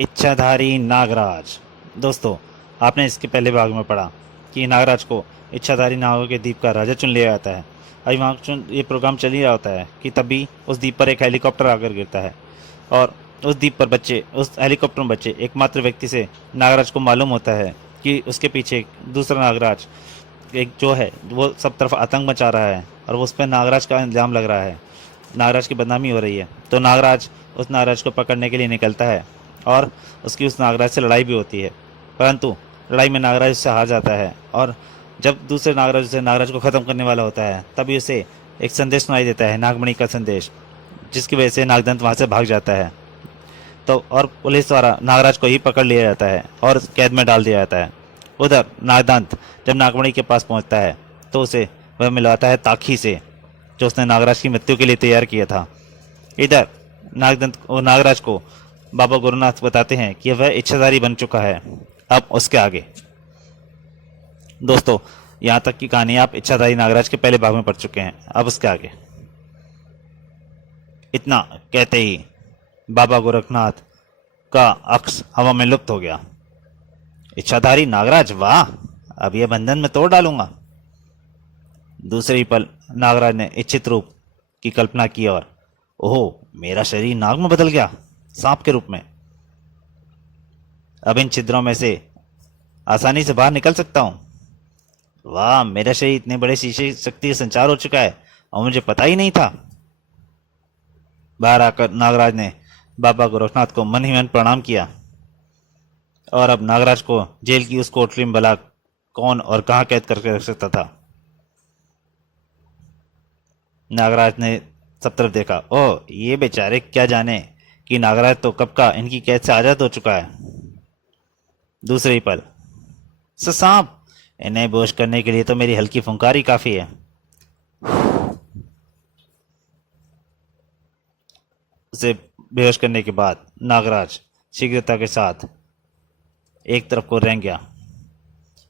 इच्छाधारी नागराज। दोस्तों, आपने इसके पहले भाग में पढ़ा कि नागराज को इच्छाधारी नागों के द्वीप का राजा चुन लिया जाता है। अभी वहाँ ये प्रोग्राम चल ही रहा होता है कि तभी उस द्वीप पर एक हेलीकॉप्टर आकर गिरता है और उस द्वीप पर बच्चे, उस हेलीकॉप्टर में बच्चे एकमात्र व्यक्ति से नागराज को मालूम होता है कि उसके पीछे एक दूसरा नागराज एक जो है वो सब तरफ आतंक मचा रहा है और वो उस पर नागराज का इल्ज़ाम लग रहा है, नागराज की बदनामी हो रही है। तो नागराज उस नागराज को पकड़ने के लिए निकलता है और उसकी उस नागराज से लड़ाई भी होती है, परंतु लड़ाई में नागराज उससे हार जाता है। और जब दूसरे नागराज उसे नागराज को ख़त्म करने वाला होता है तभी उसे एक संदेश सुनाई देता है, नागमणि का संदेश, जिसकी वजह से नागदंत वहाँ से भाग जाता है। तो और पुलिस द्वारा नागराज को ही पकड़ लिया जाता है और कैद में डाल दिया जाता है। उधर नागदंत जब नागमणि के पास पहुँचता है तो उसे वह मिलवाता है ताखी से, जो उसने नागराज की मृत्यु के लिए तैयार किया था। इधर नागदंत और नागराज को बाबा गुरुनाथ बताते हैं कि वह इच्छाधारी बन चुका है। अब उसके आगे दोस्तों, यहाँ तक की कहानी आप इच्छाधारी नागराज के पहले भाग में पढ़ चुके हैं। अब उसके आगे इतना कहते ही बाबा गोरखनाथ का अक्स हवा में लुप्त हो गया। इच्छाधारी नागराज, वाह, अब यह बंधन में तोड़ डालूंगा। दूसरे ही पल नागराज ने इच्छित रूप की कल्पना की और ओह, मेरा शरीर नाग में बदल गया, सांप के रूप में। अब इन छिद्रों में से आसानी से बाहर निकल सकता हूं। वाह, मेरा शरीर इतने बड़े शीशे शक्ति का संचार हो चुका है और मुझे पता ही नहीं था। बाहर आकर नागराज ने बाबा गोरखनाथ को मन ही मन प्रणाम किया और अब नागराज को जेल की उस कोठरी में भला कौन और कहां कैद करके रख सकता था। नागराज ने सब तरफ देखा। ओह, ये बेचारे क्या जाने कि नागराज तो कब का इनकी कैद से आजाद हो चुका है। दूसरे ही पल सांप, इन्हें बेहोश करने के लिए तो मेरी हल्की फुंकार ही काफी है। उसे बेहोश करने के बाद नागराज शीघ्रता के साथ एक तरफ को रेंग गया।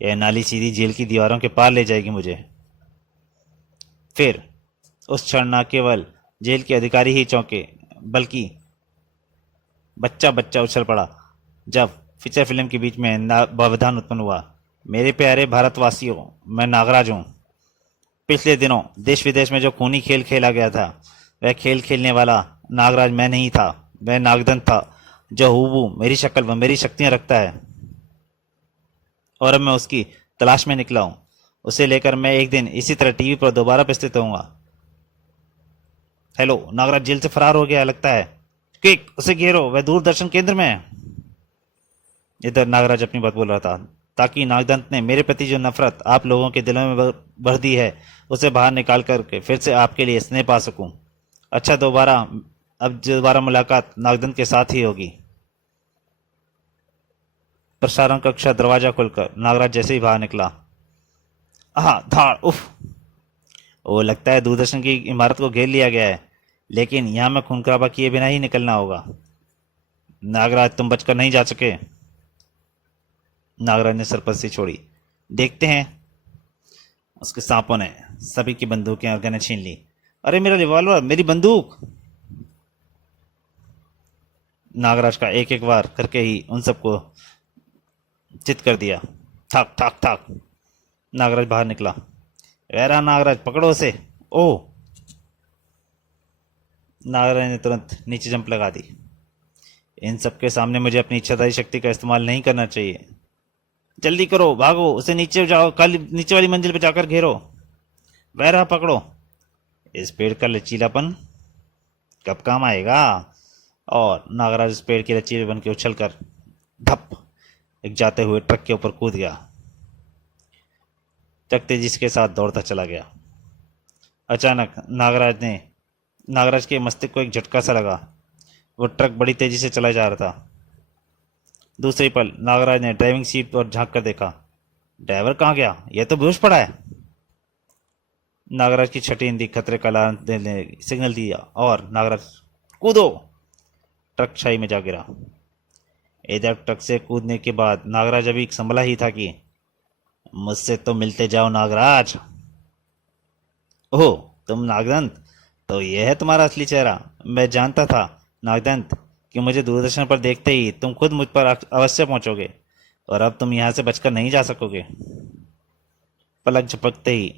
यह नाली सीधी जेल की दीवारों के पार ले जाएगी मुझे। फिर उस क्षण न केवल जेल के अधिकारी ही चौंके, बल्कि बच्चा बच्चा उछल पड़ा जब फीचर फिल्म के बीच में व्यवधान उत्पन्न हुआ। मेरे प्यारे भारतवासियों, मैं नागराज हूँ। पिछले दिनों देश विदेश में जो खूनी खेल खेला गया था, वह खेल खेलने वाला नागराज मैं नहीं था, वह नागदंत था, जो हूबहू मेरी शक्ल व मेरी शक्तियाँ रखता है। और अब मैं उसकी तलाश में निकला हूँ। उसे लेकर मैं एक दिन इसी तरह टीवी पर दोबारा उपस्थित होऊंगा। हेलो, नागराज जेल से फरार हो गया लगता है। क्विक, उसे घेरो, वह दूरदर्शन केंद्र में है। इधर नागराज अपनी बात बोल रहा था ताकि नागदंत ने मेरे प्रति जो नफरत आप लोगों के दिलों में भर दी है उसे बाहर निकाल करके फिर से आपके लिए स्नेह पा सकूं। अच्छा, अब दोबारा मुलाकात नागदंत के साथ ही होगी। प्रसारण कक्ष का दरवाजा खुलकर नागराज जैसे ही बाहर निकला, आहा धाड़, उफ, वो लगता है दूरदर्शन की इमारत को घेर लिया गया है, लेकिन यहां में खूनखराबा किए बिना ही निकलना होगा। नागराज, तुम बचकर नहीं जा सके। नागराज ने सरपस्ती छोड़ी। देखते हैं। उसके सांपों ने सभी की बंदूकें और गनें छीन ली। अरे मेरा रिवॉल्वर, मेरी बंदूक। नागराज का एक एक वार करके ही उन सबको चित कर दिया। ठाक ठाक ठाक। नागराज बाहर निकला। वेरा नागराज, पकड़ो उसे। ओ, नागराज ने तुरंत नीचे जंप लगा दी। इन सबके सामने मुझे अपनी इच्छाधारी शक्ति का इस्तेमाल नहीं करना चाहिए। जल्दी करो, भागो, उसे नीचे जाओ, नीचे वाली मंजिल पे जाकर घेरो। वेरा, पकड़ो। इस पेड़ का लचीलापन कब काम आएगा। और नागराज इस पेड़ के लचीले बन के उछलकर धप एक जाते हुए ट्रक के ऊपर कूद गया। ट्रक तेजी के साथ दौड़ता चला गया। अचानक नागराज के मस्तिष्क को एक झटका सा लगा। वो ट्रक बड़ी तेजी से चला जा रहा था। दूसरे पल नागराज ने ड्राइविंग सीट पर झांक कर देखा। ड्राइवर कहाँ गया, यह तो बेहोश पड़ा है। नागराज की छठी हिंदी खतरे का अलार्म देने सिग्नल दिया और नागराज, कूदो। ट्रक छाई में जा गिरा। इधर ट्रक से कूदने के बाद नागराज अभी संभला ही था कि मुझसे तो मिलते जाओ नागराज। ओह, तुम नागदंत, तो यह है तुम्हारा असली चेहरा। मैं जानता था नागदंत, कि मुझे दूरदर्शन पर देखते ही तुम खुद मुझ पर अवश्य पहुंचोगे, और अब तुम यहां से बचकर नहीं जा सकोगे। पलक झपकते ही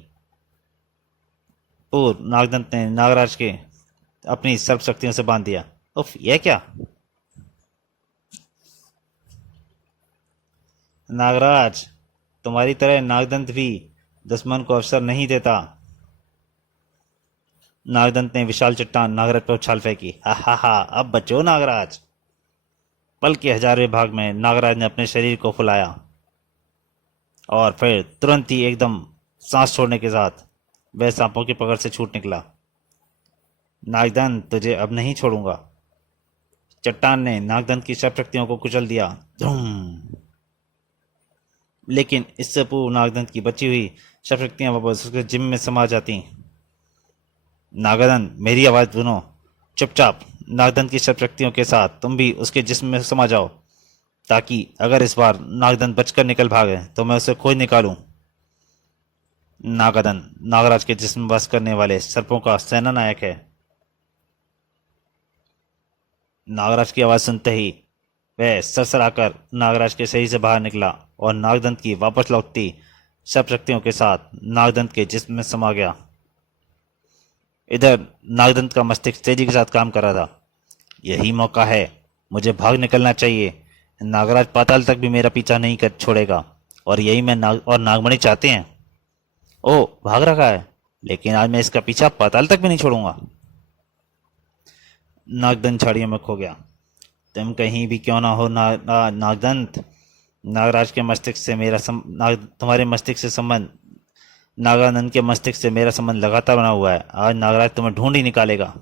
पूर्व नागदंत ने नागराज के अपनी सर्व शक्तियों से बांध दिया। उफ, यह क्या! नागराज, तुम्हारी तरह नागदंत भी दुश्मन को अवसर नहीं देता। नागदंत ने विशाल चट्टान नागराज पर उछाल फेंकी। हा हा हा, अब बचो नागराज! पल के 1000वें भाग में नागराज ने अपने शरीर को फुलाया और फिर तुरंत ही एकदम सांस छोड़ने के साथ वह सांपों की पकड़ से छूट निकला। नागदंत, तुझे अब नहीं छोड़ूंगा। चट्टान ने नागदंत की सब शक्तियों को कुचल दिया। धूम! लेकिन इससे पूर्व नागदंत की बची हुई सब शक्तियां वापस उसके जिम में समा जाती। नागदंत, मेरी आवाज सुनो। चुपचाप नागदंत की सब शक्तियों के साथ तुम भी उसके जिस्म में समा जाओ, ताकि अगर इस बार नागदंत बचकर निकल भागे तो मैं उसे खोज निकालूं। नागदंत नागराज के जिस्म में वास करने वाले सर्पों का सेना नायक है। नागराज की आवाज सुनते ही वह सरसराकर नागराज के शरीर से बाहर निकला और नागदंत की वापस लौटती सब शक्तियों के साथ नागदंत के जिस्म में समा गया। इधर नागदंत का मस्तिष्क तेजी के साथ काम कर रहा था। यही मौका है, मुझे भाग निकलना चाहिए। नागराज पाताल तक भी मेरा पीछा नहीं कर छोड़ेगा, और यही मैं नागमणि चाहते हैं। ओ, भाग रखा है, लेकिन आज मैं इसका पीछा पाताल तक भी नहीं छोड़ूंगा। नागदंत झाड़ियों में खो गया। तुम कहीं भी क्यों ना हो नागदंत, नागराज के मस्तिष्क से तुम्हारे मस्तिष्क से संबंध नागानंद के मस्तिष्क से मेरा संबंध लगातार बना हुआ है। आज नागराज तुम्हें ढूंढ ही निकालेगा।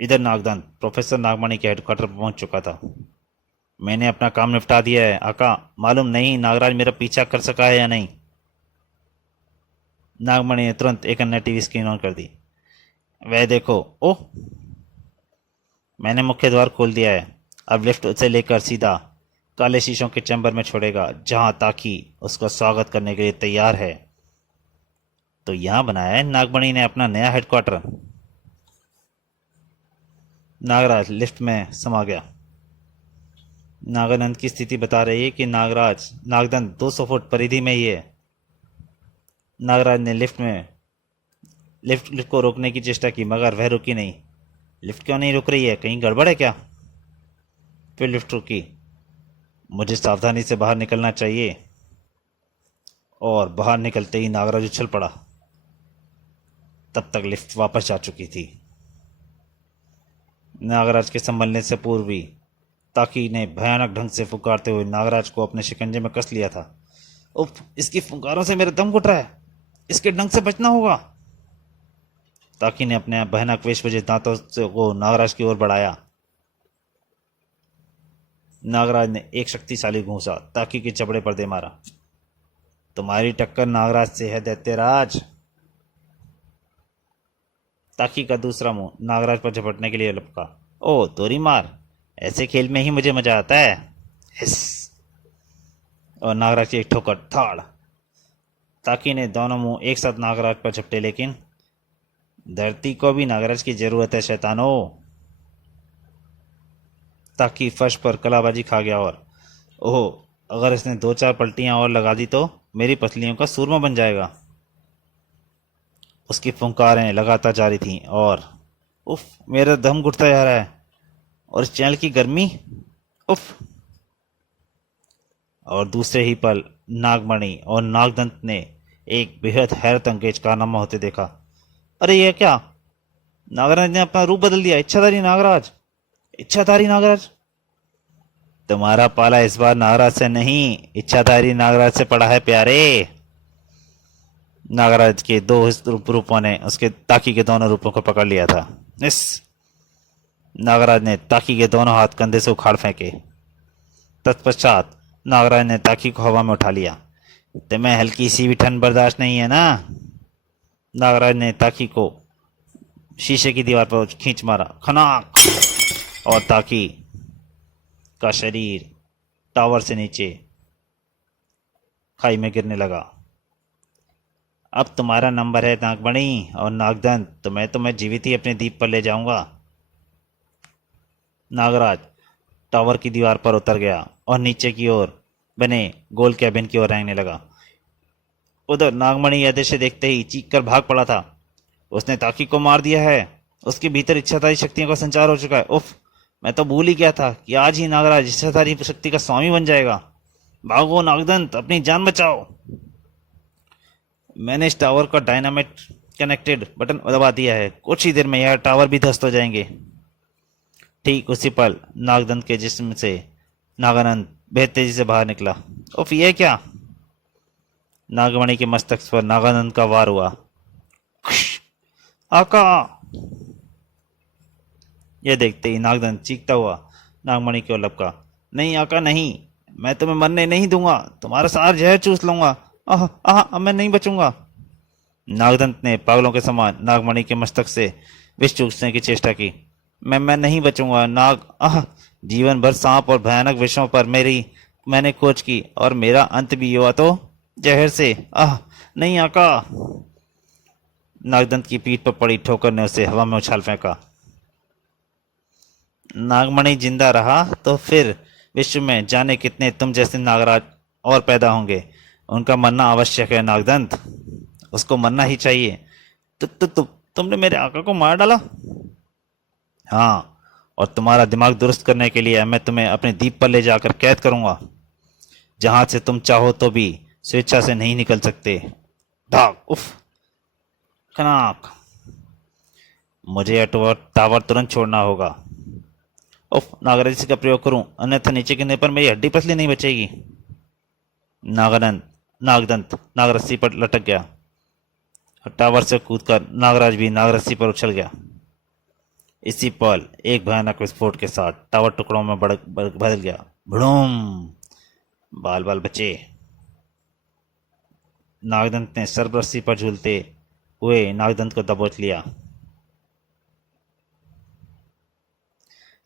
इधर नागदंत प्रोफेसर नागमणि के हेडक्वार्टर पर पहुंच चुका था। मैंने अपना काम निपटा दिया है आका। मालूम नहीं नागराज मेरा पीछा कर सका है या नहीं। नागमणि ने तुरंत एक अन्य टीवी स्क्रीन ऑन कर दी। वह देखो, ओह, मैंने मुख्य द्वार खोल दिया है। अब लिफ्ट उसे लेकर सीधा काले शीशों के चैम्बर में छोड़ेगा, जहां ताकि उसका स्वागत करने के लिए तैयार है। तो यहां बनाया है नागमणि ने अपना नया हेडक्वार्टर। नागराज लिफ्ट में समा गया। नागानंद की स्थिति बता रही है कि नागदंत 200 फुट परिधि में ही है। नागराज ने लिफ्ट को रोकने की चेष्टा की, मगर वह रुकी नहीं। लिफ्ट क्यों नहीं रुक रही है? कहीं गड़बड़ है क्या? फिर लिफ्ट रुकी। मुझे सावधानी से बाहर निकलना चाहिए। और बाहर निकलते ही नागराज उछल पड़ा। तब तक लिफ्ट वापस जा चुकी थी। नागराज के संभलने से पूर्व ही ताकि ने भयानक ढंग से फुकारते हुए नागराज को अपने शिकंजे में कस लिया था। उफ, इसकी फुकारों से मेरा दम घुट रहा है। इसके ढंग से बचना होगा। ताकि ने अपने भयानक वेश वजह दांतों को नागराज की ओर बढ़ाया। नागराज ने एक शक्तिशाली घूंसा ताकि के जबड़े पर दे मारा। तुम्हारी टक्कर नागराज से है दैत्यराज। ताकि का दूसरा मुंह नागराज पर झपटने के लिए लपका। ओ, तोरी मार, ऐसे खेल में ही मुझे मजा आता है। हिस! और नागराज की एक ठोकर थाड़। ताकि ने दोनों मुंह एक साथ नागराज पर झपटे, लेकिन धरती को भी नागराज की जरूरत है शैतानो। ताकि फर्श पर कलाबाजी खा गया और ओह, अगर इसने 2-4 पलटियां और लगा दी तो मेरी पसलियों का सूरमा बन जाएगा। उसकी फुंकारें लगातार जारी थीं और उफ, मेरा दम घुटता जा रहा है। और इस चैनल की गर्मी, उफ! और दूसरे ही पल नागमणि और नागदंत ने एक बेहद हैरत अंगेज कारनामा होते देखा। अरे यह क्या! नागराज ने अपना रूप बदल दिया। इच्छाधारी नागराज! तुम्हारा पाला इस बार नागराज से नहीं, इच्छाधारी नागराज से पड़ा है प्यारे। नागराज के दो रूपों ने उसके ताकी के दोनों रूपों को पकड़ लिया था। इस नागराज ने ताकी के दोनों हाथ कंधे से उखाड़ फेंके। तत्पश्चात नागराज ने ताकी को हवा में उठा लिया। तुम्हें हल्की सी भी ठंड बर्दाश्त नहीं है ना? नागराज ने ताकी को शीशे की दीवार पर खींच मारा। खनाक! और ताकी का शरीर टावर से नीचे खाई में गिरने लगा। अब तुम्हारा नंबर है नागमणि और नागदंत, तो मैं तुम्हें जीवित ही अपने द्वीप पर ले जाऊंगा। नागराज टावर की दीवार पर उतर गया और नीचे की ओर बने गोल कैबिन की ओर रेंगने लगा। उधर नागमणि यह दृश्य देखते ही चीख कर भाग पड़ा था। उसने ताकी को मार दिया है। उसके भीतर इच्छाधारी शक्तियों का संचार हो चुका है। उफ, मैं तो भूल ही गया था कि आज ही नागराज इच्छाधारी शक्ति का स्वामी बन जाएगा। भागो नागदंत, अपनी जान बचाओ। मैंने इस टावर का डायनामाइट कनेक्टेड बटन दबा दिया है। कुछ ही देर में यह टावर भी ध्वस्त हो जाएंगे। ठीक उसी पल नागदंत के जिस्म से नागानंद बेहद तेजी से बाहर निकला। उफ, यह क्या? नागमणि के मस्तक पर नागानंद का वार हुआ। आका! यह देखते ही नागदंत चीखता हुआ नागमणि की ओर लपका। नहीं आका नहीं, मैं तुम्हें मरने नहीं दूंगा। तुम्हारा सार जहर चूस लूंगा। आह आह, अब मैं नहीं बचूंगा। नागदंत ने पागलों के समान नागमणि के मस्तक से विष चूसने की चेष्टा की। मैं नहीं बचूंगा नाग। आह! जीवन भर सांप और भयानक विषयों पर मैंने खोज की और मेरा अंत भी हुआ तो जहर से। आह! नहीं आका! नागदंत की पीठ पर पड़ी ठोकर ने उसे हवा में उछाल फेंका। नागमणि जिंदा रहा तो फिर विश्व में जाने कितने तुम जैसे नागराज और पैदा होंगे। उनका मरना आवश्यक है नागदंत। उसको मरना ही चाहिए। तुमने मेरे आका को मार डाला? हाँ, और तुम्हारा दिमाग दुरुस्त करने के लिए मैं तुम्हें अपने द्वीप पर ले जाकर कैद करूंगा, जहां से तुम चाहो तो भी स्वेच्छा से नहीं निकल सकते। भाग! उफ! खनाक! मुझे यह टावर तुरंत छोड़ना होगा। उफ! नागराज का प्रयोग करूं, अन्यथा नीचे गिरने पर मेरी हड्डी पसली नहीं बचेगी। नागदंत नागरस्सी पर लटक गया। टावर से कूदकर नागराज भी नागरस्सी पर उछल गया। इसी पल एक भयानक विस्फोट के साथ टावर टुकड़ों में बदल गया। भड़ूम! बाल बाल बचे। नागदंत ने सर्प रस्सी पर झूलते हुए नागदंत को दबोच लिया।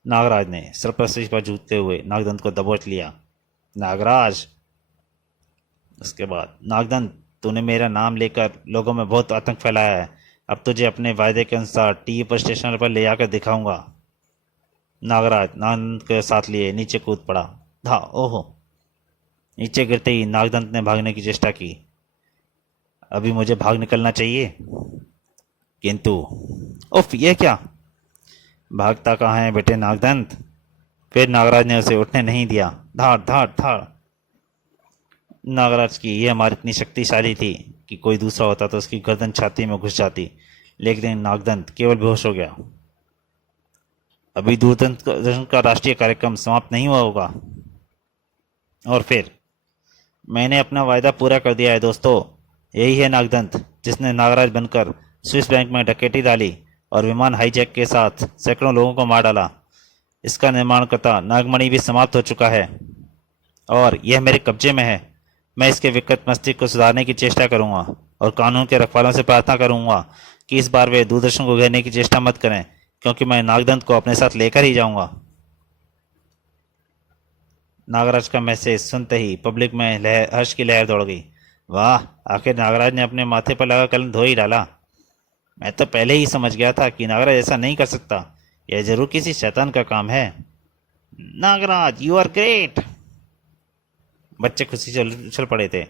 नागराज ने सर्प रस्सी पर झूलते हुए नागदंत को दबोच लिया। नागराज! उसके बाद, नागदंत, तूने मेरा नाम लेकर लोगों में बहुत आतंक फैलाया है। अब तुझे अपने वायदे के अनुसार टीवी पर स्टेशन पर ले जाकर दिखाऊंगा। नागराज नागदंत के साथ लिए नीचे कूद पड़ा। धा! ओहो! नीचे गिरते ही नागदंत ने भागने की चेष्टा की। अभी मुझे भाग निकलना चाहिए, किंतु उफ! यह क्या? भागता कहाँ है बेटे नागदंत? फिर नागराज ने उसे उठने नहीं दिया। धाड़ धाड़ धाड़! नागराज की यह मार इतनी शक्तिशाली थी कि कोई दूसरा होता तो उसकी गर्दन छाती में घुस जाती, लेकिन नागदंत केवल बेहोश हो गया। अभी दूरदर्शन का राष्ट्रीय कार्यक्रम समाप्त नहीं हुआ होगा। और फिर मैंने अपना वायदा पूरा कर दिया है दोस्तों। यही है नागदंत जिसने नागराज बनकर स्विस बैंक में डकैती डाली और विमान हाईजैक के साथ सैकड़ों लोगों को मार डाला। इसका निर्माणकर्ता नागमणि भी समाप्त हो चुका है और यह मेरे कब्जे में है। मैं इसके विकृत मस्तिष्क को सुधारने की चेष्टा करूंगा और कानून के रखवालों से प्रार्थना करूंगा कि इस बार वे दूरदर्शन को घेरने की चेष्टा मत करें, क्योंकि मैं नागदंत को अपने साथ लेकर ही जाऊंगा। नागराज का मैसेज सुनते ही पब्लिक में हर्ष की लहर दौड़ गई। वाह, आखिर नागराज ने अपने माथे पर लगा कलंक धो ही डाला। मैं तो पहले ही समझ गया था कि नागराज ऐसा नहीं कर सकता। यह जरूर किसी शैतान का काम है। Nagraj, you are great! बच्चे खुशी से उछल पड़े थे।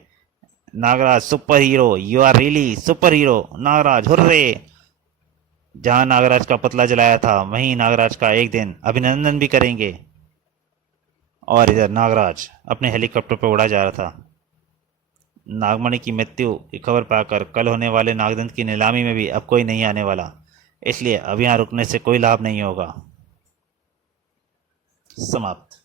Nagraj superhero, you are really superhero! Nagraj hurray! जहां नागराज का पुतला जलाया था वहीं नागराज का एक दिन अभिनंदन भी करेंगे। और इधर नागराज अपने हेलीकॉप्टर पर उड़ा जा रहा था। नागमणि की मृत्यु की खबर पाकर कल होने वाले नागदंत की नीलामी में भी अब कोई नहीं आने वाला, इसलिए अब यहाँ रुकने से कोई लाभ नहीं होगा। समाप्त।